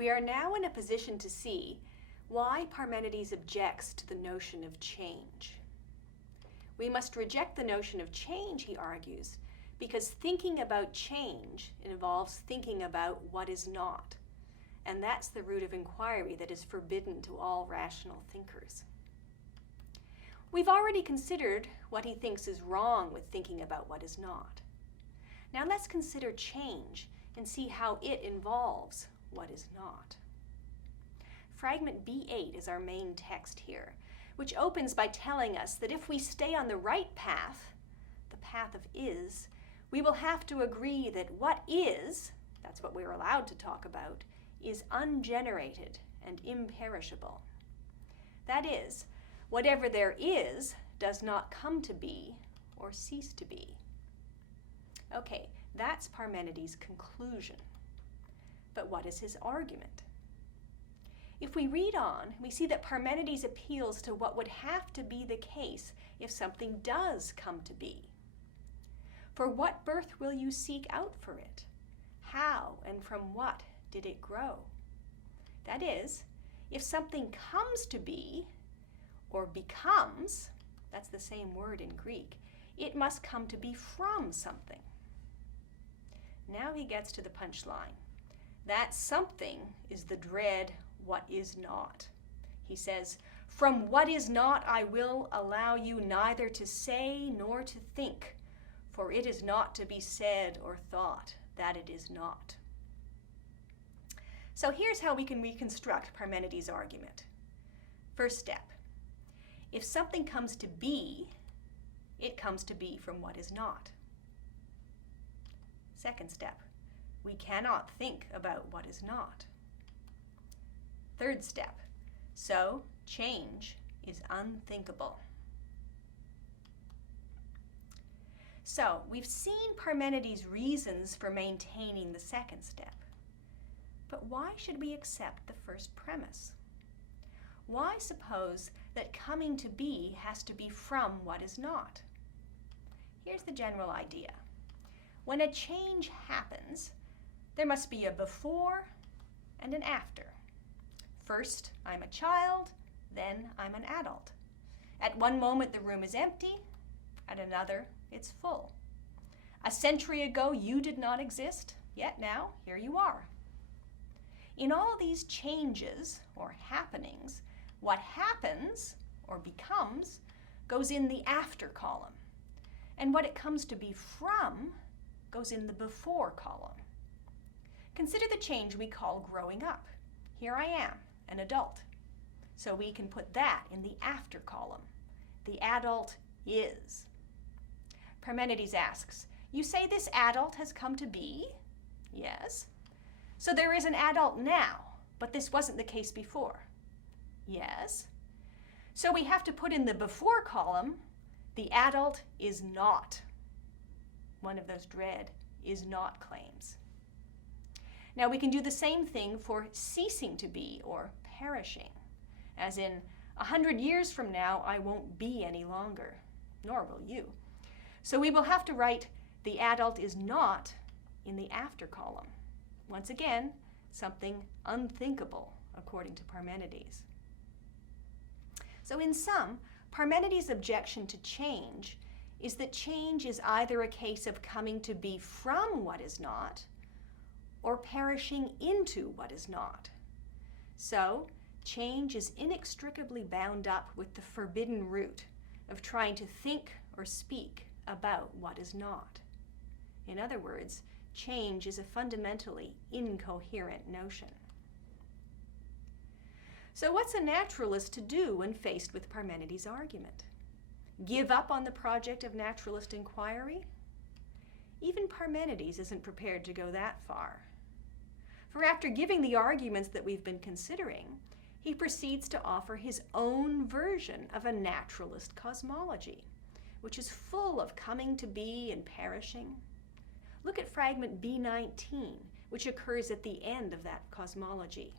We are now in a position to see why Parmenides objects to the notion of change. We must reject the notion of change, he argues, because thinking about change involves thinking about what is not. And that's the route of inquiry that is forbidden to all rational thinkers. We've already considered what he thinks is wrong with thinking about what is not. Now let's consider change and see how it involves what is not. Fragment B8 is our main text here, which opens by telling us that if we stay on the right path, the path of is, we will have to agree that what is, that's what we're allowed to talk about, is ungenerated and imperishable. That is, whatever there is does not come to be or cease to be. Okay, that's Parmenides' conclusion. But what is his argument? If we read on, we see that Parmenides appeals to what would have to be the case if something does come to be. For what birth will you seek out for it? How and from what did it grow? That is, if something comes to be, or becomes, that's the same word in Greek, it must come to be from something. Now he gets to the punchline. That something is the dread what is not. He says, "From what is not I will allow you neither to say nor to think, for it is not to be said or thought that it is not." So here's how we can reconstruct Parmenides' argument. First step, if something comes to be, it comes to be from what is not. Second step, we cannot think about what is not. Third step, so change is unthinkable. So we've seen Parmenides' reasons for maintaining the second step. But why should we accept the first premise? Why suppose that coming to be has to be from what is not? Here's the general idea. When a change happens, there must be a before and an after. First, I'm a child, then I'm an adult. At one moment, the room is empty, at another, it's full. A century ago, you did not exist, yet now, here you are. In all these changes, or happenings, what happens, or becomes, goes in the after column, and what it comes to be from goes in the before column. Consider the change we call growing up. Here I am, an adult. So we can put that in the after column. The adult is. Parmenides asks, you say this adult has come to be? Yes. So there is an adult now, but this wasn't the case before? Yes. So we have to put in the before column, the adult is not. One of those dread is not claims. Now we can do the same thing for ceasing to be or perishing, as in 100 years from now I won't be any longer, nor will you. So we will have to write the adult is not in the after column. Once again, something unthinkable according to Parmenides. So in sum, Parmenides' objection to change is that change is either a case of coming to be from what is not or perishing into what is not. So, change is inextricably bound up with the forbidden route of trying to think or speak about what is not. In other words, change is a fundamentally incoherent notion. So what's a naturalist to do when faced with Parmenides' argument? Give up on the project of naturalist inquiry? Even Parmenides isn't prepared to go that far. For after giving the arguments that we've been considering, he proceeds to offer his own version of a naturalist cosmology, which is full of coming to be and perishing. Look at fragment B19, which occurs at the end of that cosmology.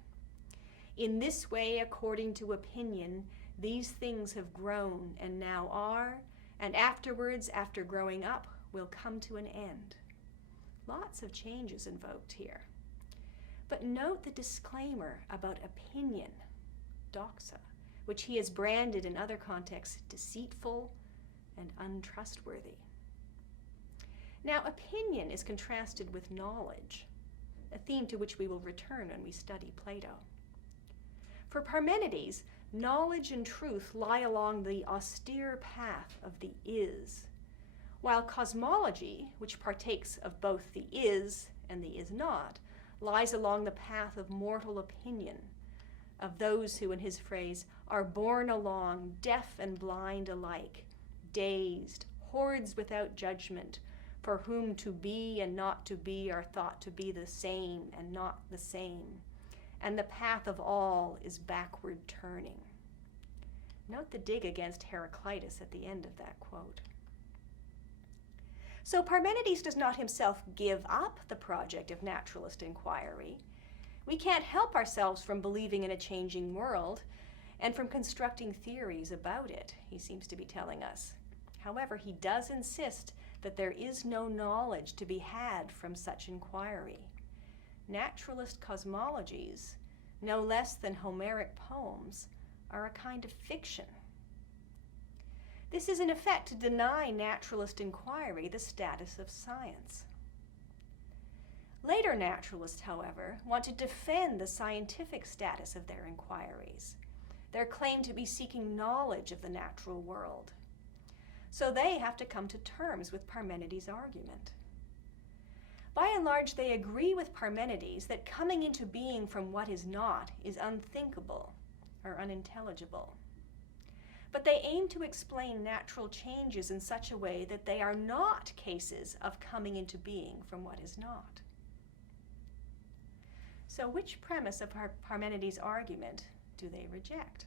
In this way, according to opinion, these things have grown and now are, and afterwards, after growing up, will come to an end. Lots of changes invoked here. But note the disclaimer about opinion, doxa, which he has branded in other contexts deceitful and untrustworthy. Now, opinion is contrasted with knowledge, a theme to which we will return when we study Plato. For Parmenides, knowledge and truth lie along the austere path of the is, while cosmology, which partakes of both the is and the is not, lies along the path of mortal opinion, of those who, in his phrase, are borne along, deaf and blind alike, dazed, hordes without judgment, for whom to be and not to be are thought to be the same and not the same, and the path of all is backward turning. Note the dig against Heraclitus at the end of that quote. So Parmenides does not himself give up the project of naturalist inquiry. We can't help ourselves from believing in a changing world and from constructing theories about it, he seems to be telling us. However, he does insist that there is no knowledge to be had from such inquiry. Naturalist cosmologies, no less than Homeric poems, are a kind of fiction. This is in effect to deny naturalist inquiry the status of science. Later naturalists, however, want to defend the scientific status of their inquiries, their claim to be seeking knowledge of the natural world. So they have to come to terms with Parmenides' argument. By and large, they agree with Parmenides that coming into being from what is not is unthinkable or unintelligible. But they aim to explain natural changes in such a way that they are not cases of coming into being from what is not. So which premise of Parmenides' argument do they reject?